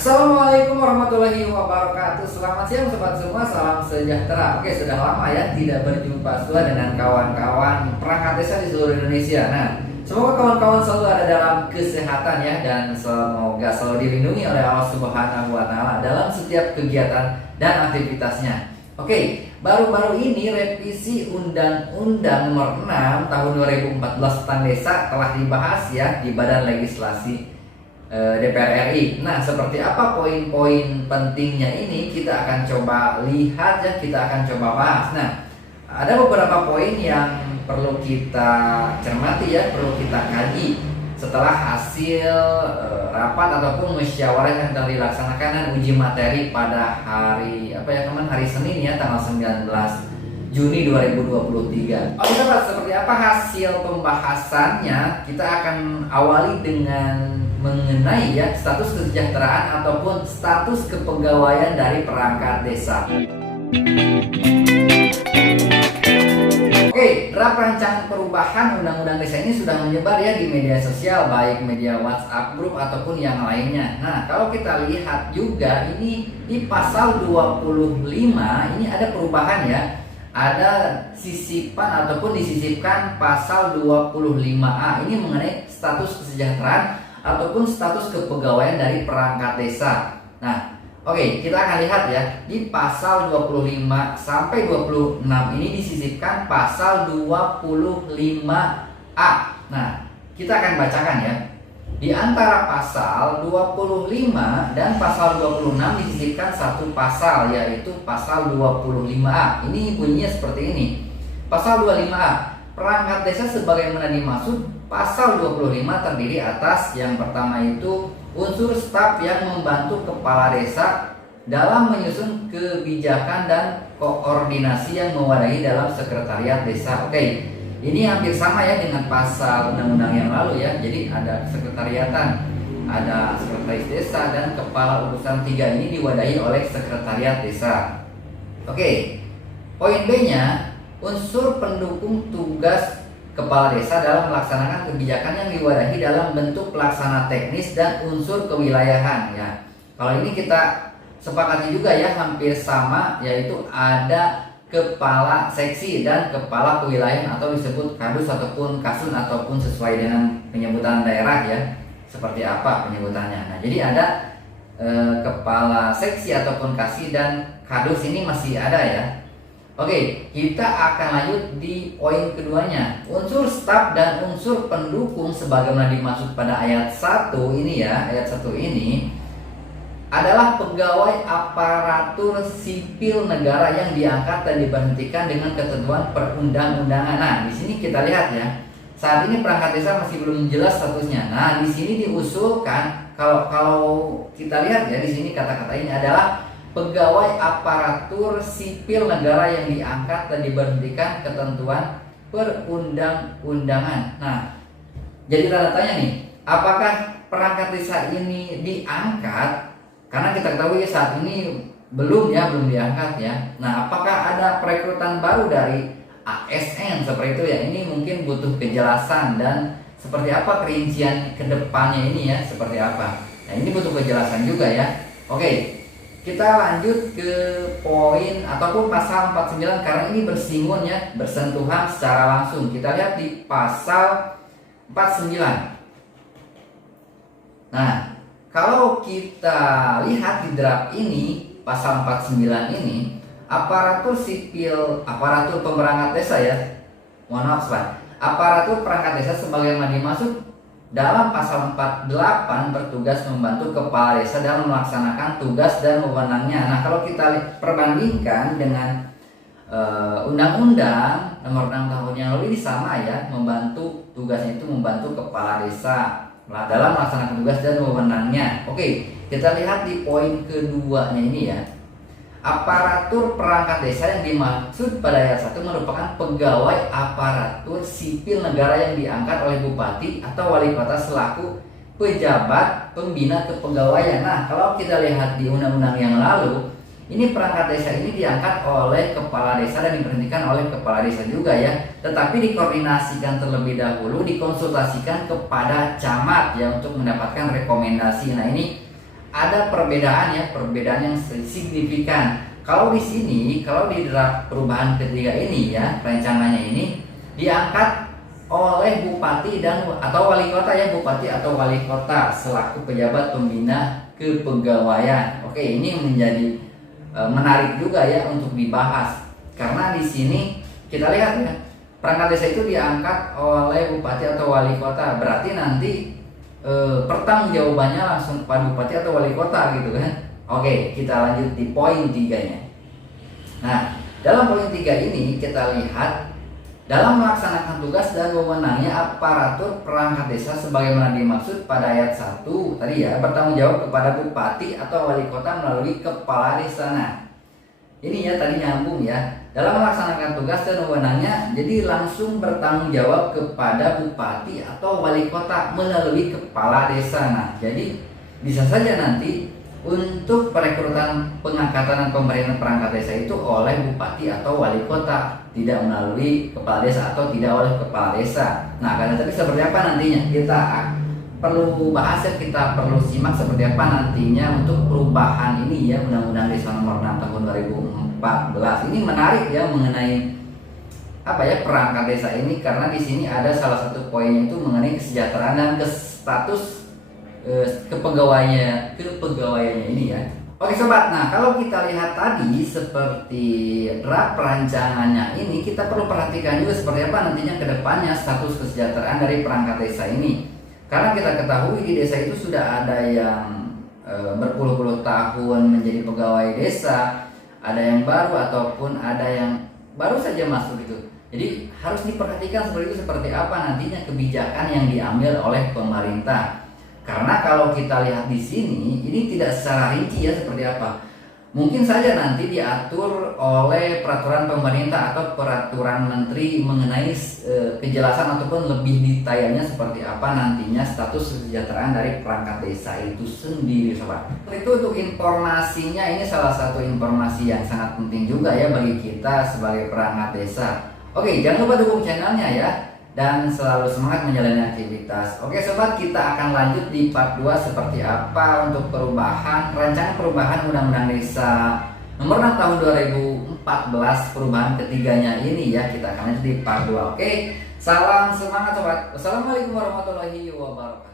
Assalamualaikum warahmatullahi wabarakatuh. Selamat siang sobat semua, salam sejahtera. Oke, sudah lama ya tidak berjumpa setelah dengan kawan-kawan perangkat desa di seluruh Indonesia. Nah, semoga kawan-kawan selalu ada dalam kesehatan ya, dan semoga selalu dilindungi oleh Allah Subhanahu wa taala dalam setiap kegiatan dan aktivitasnya. Oke, baru-baru ini revisi Undang-Undang Nomor 6 Tahun 2014 tentang Desa telah dibahas ya di Badan Legislasi DPR RI. Nah, seperti apa poin-poin pentingnya ini kita akan coba lihat ya, kita akan coba bahas. Nah, ada beberapa poin yang perlu kita cermati ya, perlu kita kaji setelah hasil rapat ataupun musyawarah yang telah dilaksanakan dan uji materi pada hari kemarin hari Senin ya, tanggal 19 Juni 2023. Oke sobat, seperti apa hasil pembahasannya? Kita akan awali dengan mengenai ya status kesejahteraan ataupun status kepegawaian dari perangkat desa. Oke, draft rancangan perubahan Undang-Undang Desa ini sudah menyebar ya di media sosial, baik media WhatsApp grup ataupun yang lainnya. Nah, kalau kita lihat juga ini di pasal 25 ini ada perubahan ya. Ada sisipan ataupun disisipkan pasal 25A ini mengenai status kesejahteraan ataupun status kepegawaian dari perangkat desa. Nah, oke, kita akan lihat ya di pasal 25 sampai 26 ini disisipkan pasal 25A. Nah, kita akan bacakan ya. Di antara pasal 25 dan pasal 26 disisipkan satu pasal, yaitu pasal 25A. Ini bunyinya seperti ini. Pasal 25A, perangkat desa sebagaimana dimaksud pasal 25 terdiri atas yang pertama itu unsur staf yang membantu kepala desa dalam menyusun kebijakan dan koordinasi yang mewadahi dalam sekretariat desa. Oke, ini hampir sama ya dengan pasal undang-undang yang lalu ya. Jadi ada sekretariatan, ada sekretaris desa, dan kepala urusan 3 ini diwadahi oleh sekretariat desa. Oke, poin B-nya, unsur pendukung tugas kepala desa dalam melaksanakan kebijakan yang diwadahi dalam bentuk pelaksana teknis dan unsur kewilayahan ya. Kalau ini kita sepakati juga ya, hampir sama, yaitu ada kepala seksi dan kepala kewilayahan atau disebut kadus ataupun kasun ataupun sesuai dengan penyebutan daerah ya, seperti apa penyebutannya. Nah, jadi ada kepala seksi ataupun kasih dan kadus ini masih ada ya. Oke, kita akan lanjut di poin keduanya. Unsur staf dan unsur pendukung sebagaimana dimaksud pada ayat 1 ini ya, ayat 1 ini adalah pegawai aparatur sipil negara yang diangkat dan diberhentikan dengan ketentuan perundang-undangan. Nah, di sini kita lihat ya. Saat ini perangkat desa masih belum jelas statusnya. Nah, di sini diusulkan kalau kita lihat ya, di sini kata-kata ini adalah pegawai aparatur sipil negara yang diangkat dan diberhentikan ketentuan perundang-undangan. Nah, jadi tanda tanya nih, apakah perangkat desa ini diangkat? Karena kita ketahui saat ini belum diangkat ya. Nah, apakah ada perekrutan baru dari ASN seperti itu ya? Ini mungkin butuh kejelasan dan seperti apa perincian kedepannya ini ya, seperti apa. Nah, ini butuh kejelasan juga ya. Oke, kita lanjut ke poin ataupun pasal 49 karena ini bersinggung ya, bersentuhan secara langsung. Kita lihat di pasal 49. Nah, kalau kita lihat di draft ini, pasal 49 ini, aparatur sipil, aparatur pemberangkat desa ya, mohon maaf Pak, aparatur perangkat desa sebagaimana dimaksud dalam pasal 48 bertugas membantu kepala desa dalam melaksanakan tugas dan wewenangnya. Nah, kalau kita perbandingkan dengan Undang-Undang Nomor 6 tahun yang lalu ini sama ya, membantu tugasnya itu membantu kepala desa dalam melaksanakan tugas dan wewenangnya. Oke, kita lihat di poin keduanya ini ya. Aparatur perangkat desa yang dimaksud pada ayat 1 merupakan pegawai aparatur sipil negara yang diangkat oleh bupati atau wali kota selaku pejabat pembina kepegawaian. Nah, kalau kita lihat di undang-undang yang lalu, ini perangkat desa ini diangkat oleh kepala desa dan diberhentikan oleh kepala desa juga ya. Tetapi dikoordinasikan terlebih dahulu, dikonsultasikan kepada camat ya untuk mendapatkan rekomendasi. Nah, ini ada perbedaan ya, perbedaan yang signifikan. Kalau di sini, kalau di draft perubahan ketiga ini ya, rancangannya ini diangkat oleh bupati dan atau wali kota ya, bupati atau wali kota selaku pejabat pembina kepegawaian. Oke, ini menjadi menarik juga ya untuk dibahas karena di sini kita lihat ya, perangkat desa itu diangkat oleh bupati atau wali kota, berarti nanti pertanggungjawabannya langsung kepada bupati atau wali kota gitu kan. Oke, kita lanjut di poin 3-nya. Nah, dalam poin 3 ini kita lihat dalam melaksanakan tugas dan wewenangnya aparatur perangkat desa sebagaimana dimaksud pada ayat 1 tadi ya, bertanggung jawab kepada bupati atau wali kota melalui kepala desa. Nah, ini ya tadi nyambung ya. Dalam melaksanakan tugas dan wewenangnya jadi langsung bertanggung jawab kepada bupati atau wali kota melalui kepala desa. Nah, jadi bisa saja nanti untuk perekrutan pengangkatan dan pemberian perangkat desa itu oleh bupati atau wali kota, tidak melalui kepala desa atau tidak oleh kepala desa. Nah, karena tadi seperti apa nantinya kita perlu bahas ya, kita perlu simak seperti apa nantinya untuk perubahan ini ya, Undang-Undang Desa Nomor 6 Tahun 2014. Ini menarik ya mengenai apa ya, perangkat desa ini, karena di sini ada salah satu poinnya itu mengenai kesejahteraan dan status kepegawaiannya ini ya. Oke sobat, nah kalau kita lihat tadi seperti draft perancangannya ini, kita perlu perhatikan juga seperti apa nantinya ke depannya status kesejahteraan dari perangkat desa ini. Karena kita ketahui di desa itu sudah ada yang berpuluh-puluh tahun menjadi pegawai desa, ada yang baru ataupun ada yang baru saja masuk gitu. Jadi harus diperhatikan seperti itu, seperti apa nantinya kebijakan yang diambil oleh pemerintah. Karena kalau kita lihat di sini, ini tidak secara rinci ya seperti apa. Mungkin saja nanti diatur oleh peraturan pemerintah atau peraturan menteri mengenai kejelasan ataupun lebih detailnya seperti apa nantinya status kesejahteraan dari perangkat desa itu sendiri sobat. Itu untuk informasinya, ini salah satu informasi yang sangat penting juga ya bagi kita sebagai perangkat desa. Oke, jangan lupa dukung channelnya ya, dan selalu semangat menjalani aktivitas. Oke sobat, kita akan lanjut di part 2 seperti apa untuk rancangan perubahan Undang-Undang Desa Nomor 6 Tahun 2014 perubahan ketiganya ini ya. Kita akan lanjut di part 2. Oke, salam semangat sobat. Wassalamualaikum warahmatullahi wabarakatuh.